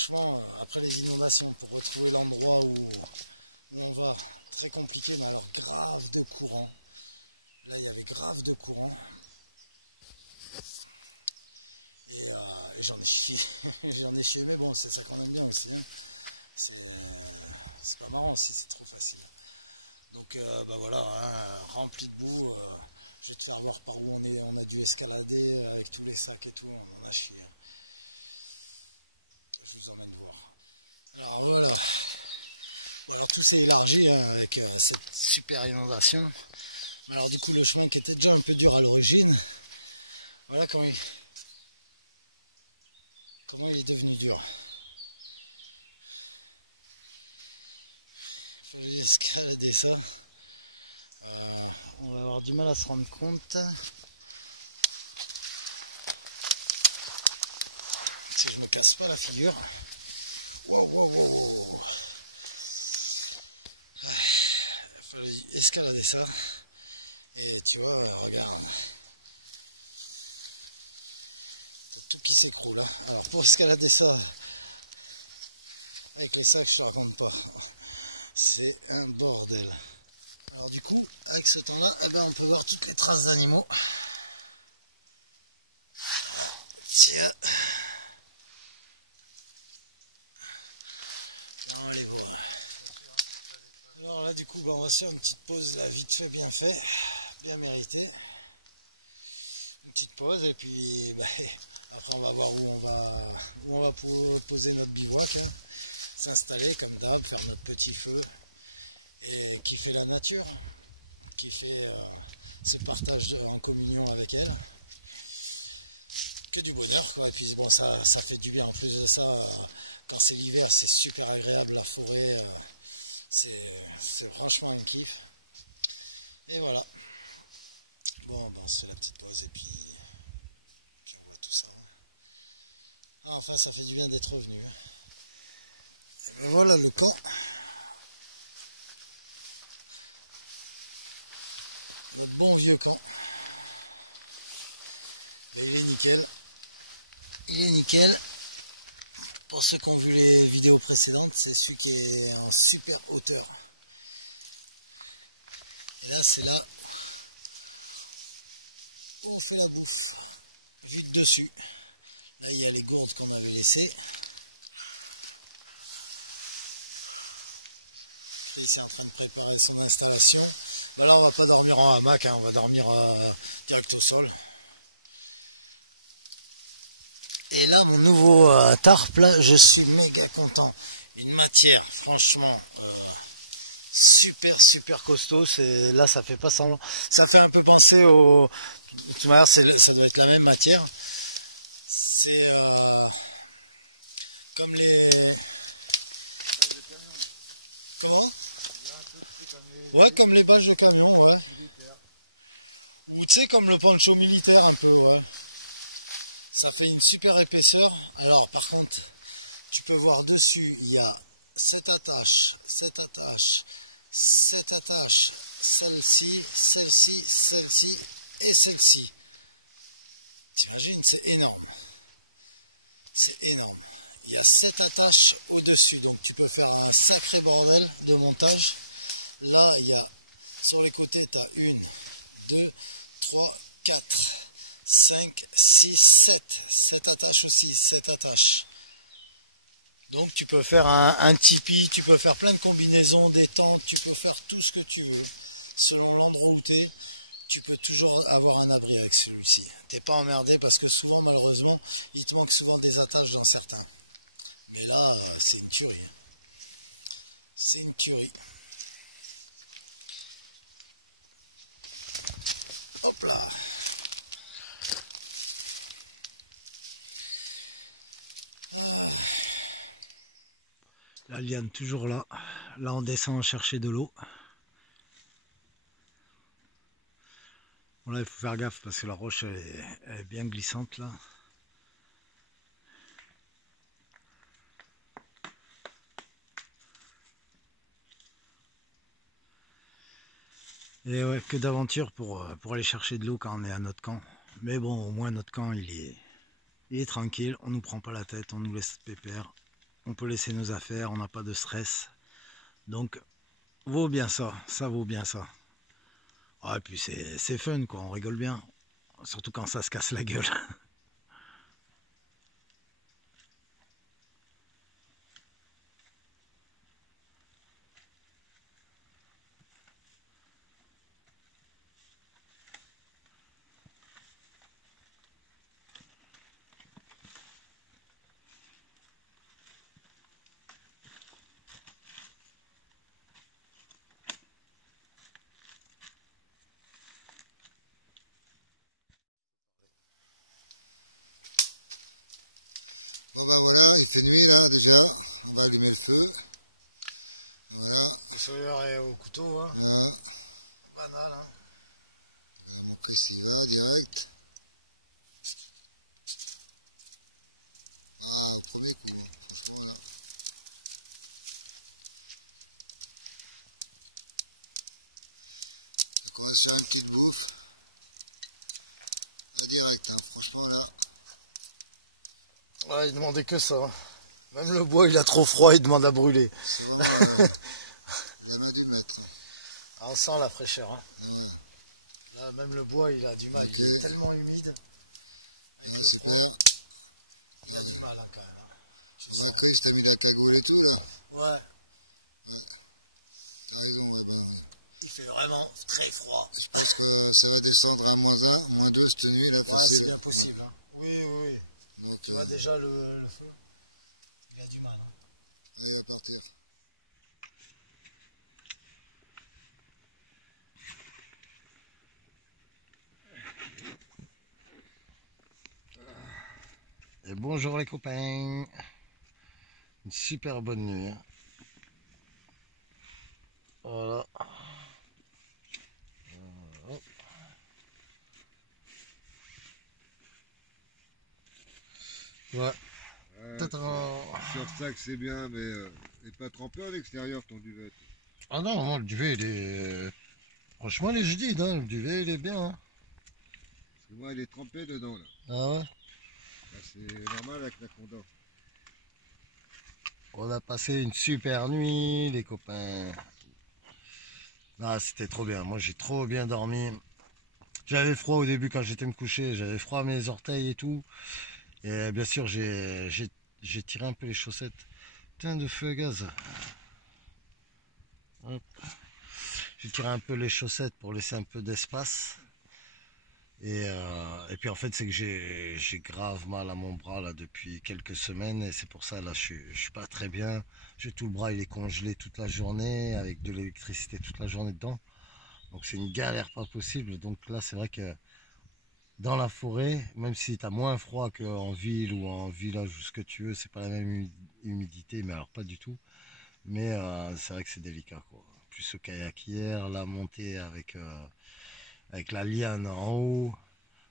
franchement, après les inondations, pour retrouver l'endroit où on va, très compliqué d'avoir grave de courant. Là, il y avait grave de courant. Et j'en ai chié, mais bon, c'est ça quand même bien aussi. Hein. C'est pas marrant si c'est trop facile. Donc, bah voilà, hein, rempli de boue. Je vais te faire voir par où on a dû escalader avec tous les sacs et tout. On en a chié. Je vous emmène voir. Alors voilà, tout s'est élargi hein, avec cette super inondation. Alors du coup le chemin qui était déjà un peu dur à l'origine, voilà comment il est devenu dur. Il fallait escalader ça. On va avoir du mal à se rendre compte. Si je me casse pas la figure. Wow. Il fallait escalader ça. Et tu vois, là, regarde. Tout qui s'écroule. Hein. Alors pour escalader ça, avec les sacs, je ne raconte pas. C'est un bordel. Alors du coup, avec ce temps-là, eh ben, on peut voir toutes les traces d'animaux. Tiens. On va aller voir. Alors là, du coup, bah, on va se faire une petite pause là, vite fait, bien fait. Bien mérité. Une petite pause et puis bah, après on va voir où on va poser notre bivouac, hein. S'installer comme d'hab, faire notre petit feu et kiffer la nature, kiffer ce partage en communion avec elle. Que du bonheur quoi. Et puis bon ça fait du bien en plus de ça, quand c'est l'hiver c'est super agréable la forêt, c'est franchement un kiff. Et voilà. Bon, ben, on se fait la petite pause et puis on voit tout ça. Ah, enfin, ça fait du bien d'être revenu. Et voilà le camp. Notre bon vieux camp. Et il est nickel. Il est nickel. Pour ceux qui ont vu les vidéos précédentes, c'est celui qui est en super hauteur. Et là, c'est là où on fait la bouffe, vite dessus. Là il y a les gourdes qu'on avait laissées. Il est en train de préparer son installation. Mais là on va pas dormir en hamac, hein, on va dormir direct au sol. Et là mon nouveau tarp, là, je suis méga content. Une matière franchement super costaud. Là ça fait pas semblant. Ça fait un peu penser au... De toute manière ça doit être la même matière. C'est comme les... Comment? Ouais, comme les bâches de camion, ouais. Ou tu sais, comme le poncho militaire un peu, ouais. Ça fait une super épaisseur. Alors par contre, tu peux voir dessus, il y a cette attache, celle-ci, celle-ci et celle-ci. T'imagines, c'est énorme. C'est énorme. Il y a 7 attaches au-dessus, donc tu peux faire un sacré bordel de montage. Là, il y a sur les côtés, tu as 1, 2, 3, 4, 5, 6, 7. 7 attaches aussi, 7 attaches. Donc tu peux faire un tipi, tu peux faire plein de combinaisons, des tentes, tu peux faire tout ce que tu veux. Selon l'endroit où tu es, tu peux toujours avoir un abri avec celui-ci. T'es pas emmerdé parce que souvent, malheureusement, il te manque souvent des attaches dans certains. Mais là, c'est une tuerie. C'est une tuerie. Hop là. La liane toujours là. Là, on descend chercher de l'eau. Bon, là, il faut faire gaffe parce que la roche elle est bien glissante là. Et ouais, que d'aventure pour aller chercher de l'eau quand on est à notre camp. Mais bon, au moins notre camp il est tranquille, on nous prend pas la tête, on nous laisse pépère. on peut laisser nos affaires, on n'a pas de stress. Donc, vaut bien ça vaut bien ça. Ah, et puis c'est fun quoi, on rigole bien. Surtout quand ça se casse la gueule. Et ben voilà, il fait nuit là déjà, on va allumer le feu. Voilà, Le soleil est au couteau, hein. voilà, Banal, hein. mon casse y va direct. Ah, le premier coup, franchement là. Donc on va se faire une petite bouffe. Et direct, hein, franchement là. Ouais, il demandait que ça, hein. Même le bois il a trop froid, il demande à brûler. C'est vraiment la main du maître. Ah, on sent la fraîcheur, hein. Ouais. Là, même le bois il a du mal, il est tellement humide. Ouais, super. Il a du mal hein, quand même. Tu sens que je t'ai mis la cagoule et tout là. Ouais, Allez, on va voir. il fait vraiment très froid. Je pense que ça va descendre à -1, -2 cette nuit là, Ouais, c'est facile. bien possible, hein. Oui, oui, oui. Donc, Tu vois déjà le feu, il a du mal, hein. on va partir. Et bonjour les copains. Une super bonne nuit, hein. Voilà. Ouais. Sur ça que c'est bien, mais n'est pas trempé à l'extérieur ton duvet. Ah non, moi le duvet il est... Franchement il est jadide, hein. Le duvet il est bien, hein. Parce que moi, il est trempé dedans là. Ah ouais. Bah, c'est normal avec la condor. On a passé une super nuit les copains. Ah c'était trop bien, moi j'ai trop bien dormi. J'avais froid au début quand j'étais me coucher, j'avais froid à mes orteils et tout. Et bien sûr j'ai tiré un peu les chaussettes. Putain de feu à gaz. Hop. J'ai tiré un peu les chaussettes pour laisser un peu d'espace. Et puis en fait c'est que j'ai grave mal à mon bras là depuis quelques semaines et c'est pour ça là je suis pas très bien. J'ai tout le bras il est congelé toute la journée avec de l'électricité toute la journée dedans. Donc c'est une galère pas possible. Donc là c'est vrai que dans la forêt, même si tu as moins froid qu'en ville ou en village ou ce que tu veux, c'est pas la même humidité, mais alors pas du tout. Mais c'est vrai que c'est délicat quoi. Plus au kayak hier, la montée avec la liane en haut.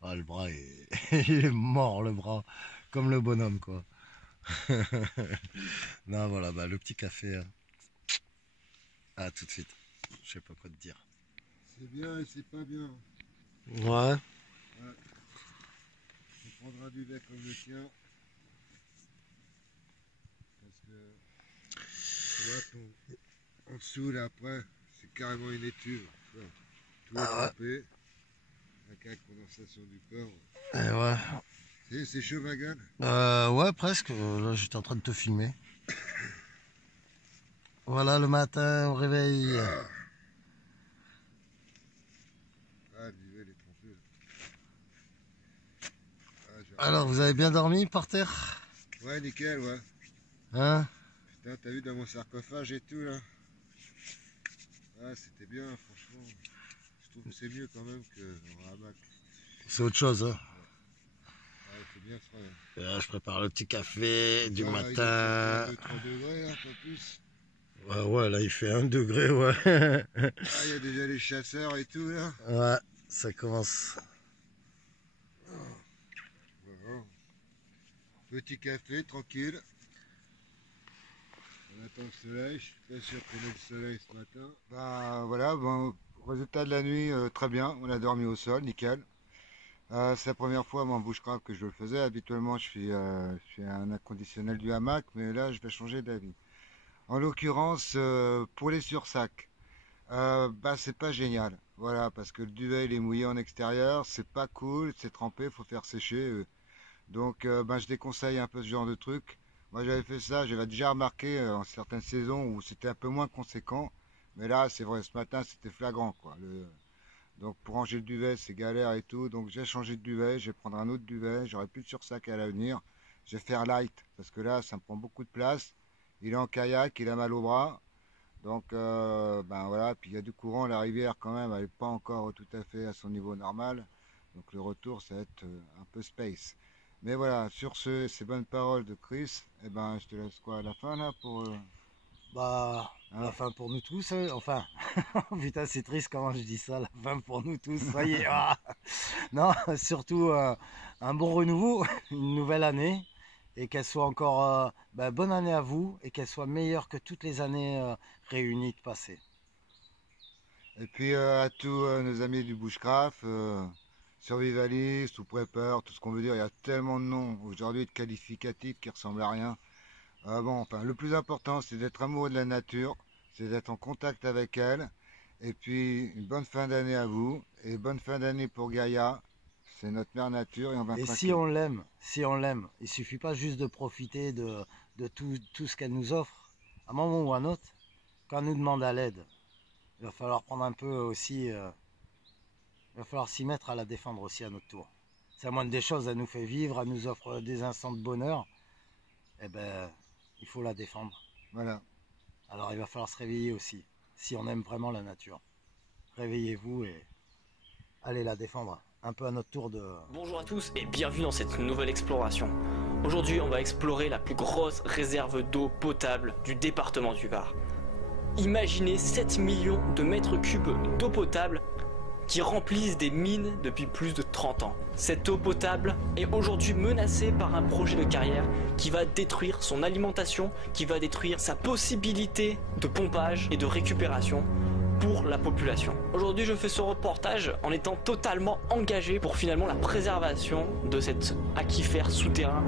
Ah, le bras est... il est mort le bras, comme le bonhomme quoi. Non voilà, bah, le petit café. Hein. Ah tout de suite. Je sais pas quoi te dire. C'est bien et c'est pas bien. Ouais. Tu prendras un duvet comme le tien. Parce que tu vois, en dessous là après, c'est carrément une étuve. Tu vois. Tout est Ah ouais. trempé. Avec la condensation du corps. Ouais. C'est chaud ma gueule. Ouais presque. Là j'étais en train de te filmer. Voilà le matin au réveil. Ah, le duvet il est trempé là. Ah, Alors vous avez bien dormi par terre? ouais, nickel, ouais. Hein? Putain, t'as vu dans mon sarcophage et tout là? Ouais, c'était bien, franchement. Je trouve que c'est mieux quand même que dans la hamac. C'est autre chose. Hein. Ouais, il fait bien froid. Hein. Et là, je prépare le petit café du Voilà, matin. il fait 2-3 degrés, hein, pas plus. Ouais, ouais, là il fait 1 degré, ouais. Ah, il y a déjà les chasseurs et tout là. Ouais, ça commence. Voilà. Petit café, tranquille. On attend le soleil, je suis pas sûr qu'on ait le soleil ce matin. Ben voilà, bon, résultat de la nuit, très bien, on a dormi au sol, nickel. C'est la première fois moi, en bushcraft que je le faisais. Habituellement, je suis un inconditionnel du hamac, mais là, je vais changer d'avis. En l'occurrence, pour les sursacs, bah, c'est pas génial. Voilà, parce que le duvet il est mouillé en extérieur, c'est pas cool, c'est trempé, faut faire sécher. Donc, ben, je déconseille un peu ce genre de truc. Moi, j'avais fait ça, j'avais déjà remarqué en certaines saisons où c'était un peu moins conséquent. Mais là, c'est vrai, ce matin, c'était flagrant, quoi. Donc, pour ranger le duvet, c'est galère et tout. Donc, j'ai changé de duvet, je vais prendre un autre duvet. J'aurai plus de sursac à l'avenir. Je vais faire light, parce que là, ça me prend beaucoup de place. Il est en kayak, il a mal au bras. Donc, ben voilà. Puis, il y a du courant, la rivière, quand même, elle n'est pas encore tout à fait à son niveau normal. Donc, le retour, ça va être un peu space. Mais voilà, sur ces bonnes paroles de Chris, eh ben, je te laisse quoi à la fin là pour. Bah, la Hein. fin pour nous tous, enfin, putain, c'est triste comment je dis ça, la fin pour nous tous, ça y est. Ah. Non, surtout un bon renouveau, une nouvelle année, et qu'elle soit encore bah, bonne année à vous, et qu'elle soit meilleure que toutes les années réunies de passé. Et puis à tous nos amis du bushcraft, survivalistes ou prepper, tout ce qu'on veut dire, il y a tellement de noms aujourd'hui de qualificatifs qui ressemblent à rien. Bon, enfin, le plus important, c'est d'être amoureux de la nature, c'est d'être en contact avec elle. Et puis, une bonne fin d'année à vous, et bonne fin d'année pour Gaïa. C'est notre mère nature et on va Et craquer. si on l'aime, il suffit pas juste de profiter de tout ce qu'elle nous offre. À un moment ou à un autre, quand elle nous demande à l'aide, il va falloir prendre un peu aussi, il va falloir s'y mettre à la défendre aussi à notre tour. C'est la moindre des choses, elle nous fait vivre, elle nous offre des instants de bonheur, eh ben, il faut la défendre. Voilà. Alors il va falloir se réveiller aussi, si on aime vraiment la nature. Réveillez-vous et allez la défendre. Un peu à notre tour de... Bonjour à tous et bienvenue dans cette nouvelle exploration. Aujourd'hui, on va explorer la plus grosse réserve d'eau potable du département du Var. Imaginez 7 millions de mètres cubes d'eau potable qui remplissent des mines depuis plus de 30 ans. Cette eau potable est aujourd'hui menacée par un projet de carrière qui va détruire son alimentation, qui va détruire sa possibilité de pompage et de récupération pour la population. Aujourd'hui, je fais ce reportage en étant totalement engagé pour finalement la préservation de cet aquifère souterrain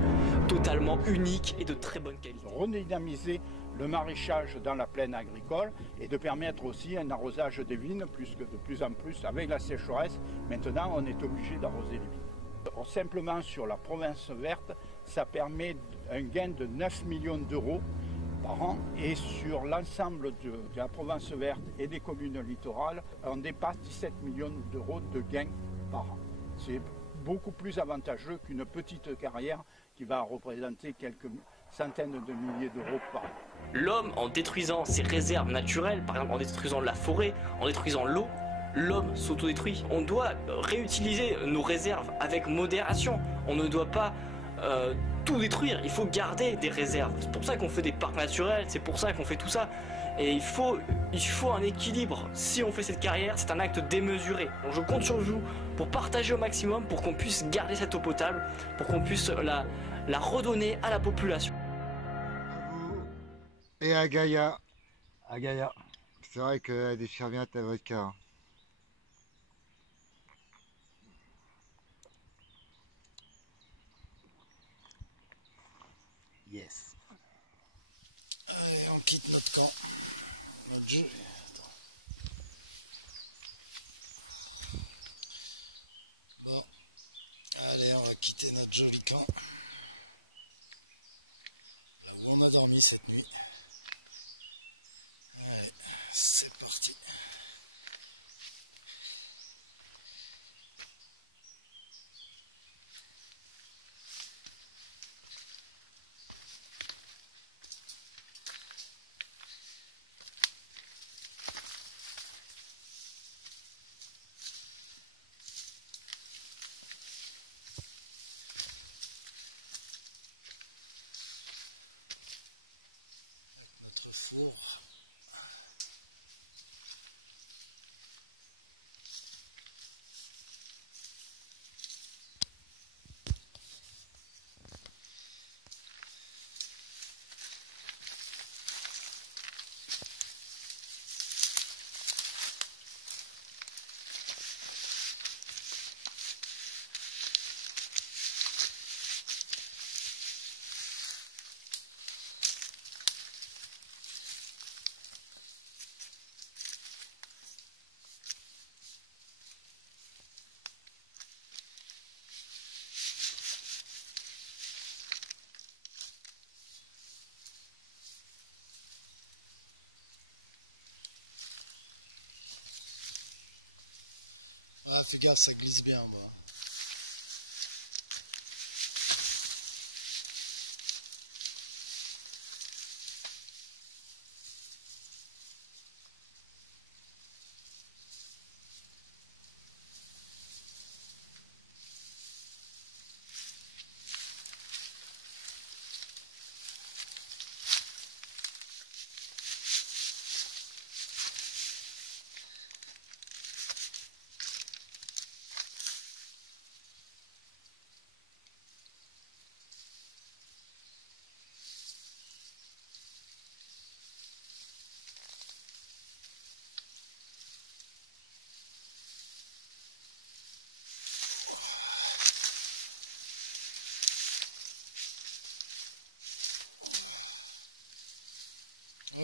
totalement unique et de très bonne qualité. Redynamiser le maraîchage dans la plaine agricole et de permettre aussi un arrosage des vignes, puisque de plus en plus, avec la sécheresse, maintenant on est obligé d'arroser les vignes. Alors, simplement sur la province verte, ça permet un gain de 9 millions d'euros par an, et sur l'ensemble de la province verte et des communes littorales, on dépasse 17 millions d'euros de gains par an. C'est beaucoup plus avantageux qu'une petite carrière qui va représenter quelques centaines de milliers d'euros par an. L'homme, en détruisant ses réserves naturelles, par exemple en détruisant la forêt, en détruisant l'eau, l'homme s'autodétruit. On doit réutiliser nos réserves avec modération. On ne doit pas tout détruire, il faut garder des réserves. C'est pour ça qu'on fait des parcs naturels, c'est pour ça qu'on fait tout ça. Et il faut un équilibre. Si on fait cette carrière, c'est un acte démesuré. Donc je compte sur vous pour partager au maximum, pour qu'on puisse garder cette eau potable, pour qu'on puisse la redonner à la population. À vous et à Gaïa. À Gaïa. C'est vrai qu'elle déchire bien ta vodka. Yes. Allez, on quitte notre camp. Notre jeu. Attends. Bon. Allez, on va quitter notre joli camp. Là où on a dormi cette nuit. Allez, c'est parti. Fais gaffe, ça glisse bien moi.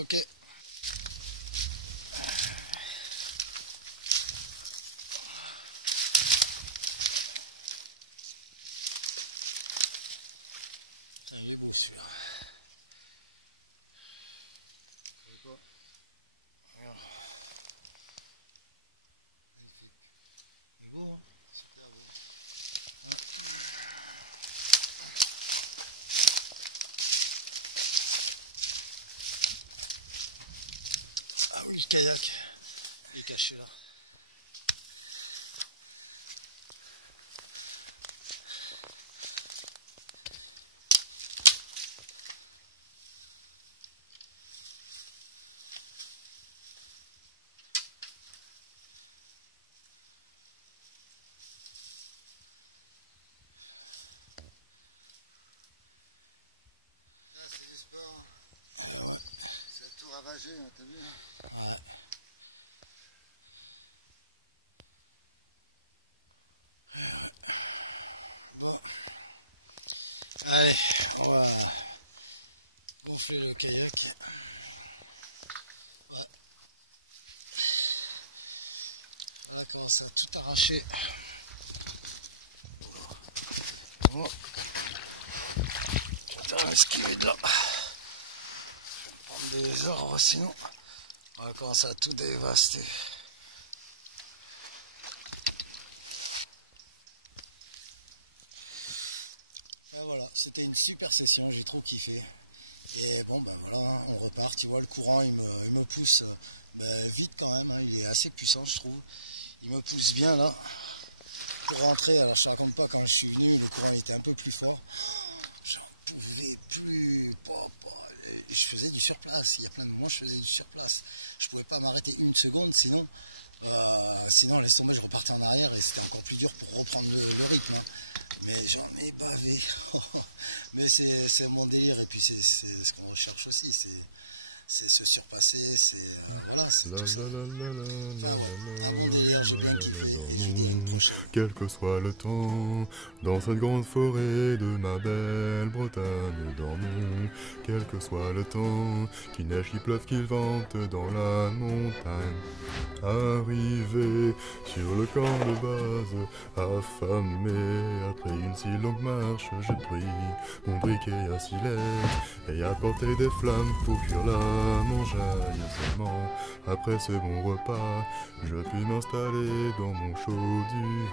Ok. Tiens, il est beau celui-là. Regarde. Il est beau, hein? Super beau. Ah oui, le kayak, il est caché là. Ça, c'est du sport. C'est tout ravagé, hein, t'as vu, hein? Ouais. Bon. Allez, on va gonfler le kayak. Ouais. Là, commence à tout arracher. Bon. Putain, esquiver de là. Je vais prendre des arbres sinon. On va commencer à tout dévaster. Et voilà, c'était une super session, j'ai trop kiffé. Et bon ben voilà, on repart, tu vois le courant il me pousse vite quand même, hein, il est assez puissant je trouve. Il me pousse bien là. Pour rentrer, alors je ne raconte pas quand je suis venu, le courant était un peu plus fort. Je ne pouvais plus. Je faisais du surplace, il y a plein de moments je faisais du surplace. Je ne pouvais pas m'arrêter une seconde, sinon laisse tomber, je repartais en arrière et c'était encore plus dur pour reprendre le rythme. Hein. Mais j'en ai bavé. Mais c'est mon délire et puis c'est ce qu'on recherche aussi, c'est se surpasser, c'est voilà, c'est tout ça. Quel que soit le temps, dans cette grande forêt de ma belle Bretagne, dormons. Quel que soit le temps, qu'il neige, qu'il pleuve, qu'il vente dans la montagne. Arrivé sur le camp de base, affamé, après une si longue marche, j'ai pris mon briquet à cilet et apporté des flammes pour cuire la mangeaille. Seulement, après ce bon repas, je puis m'installer dans mon chaud du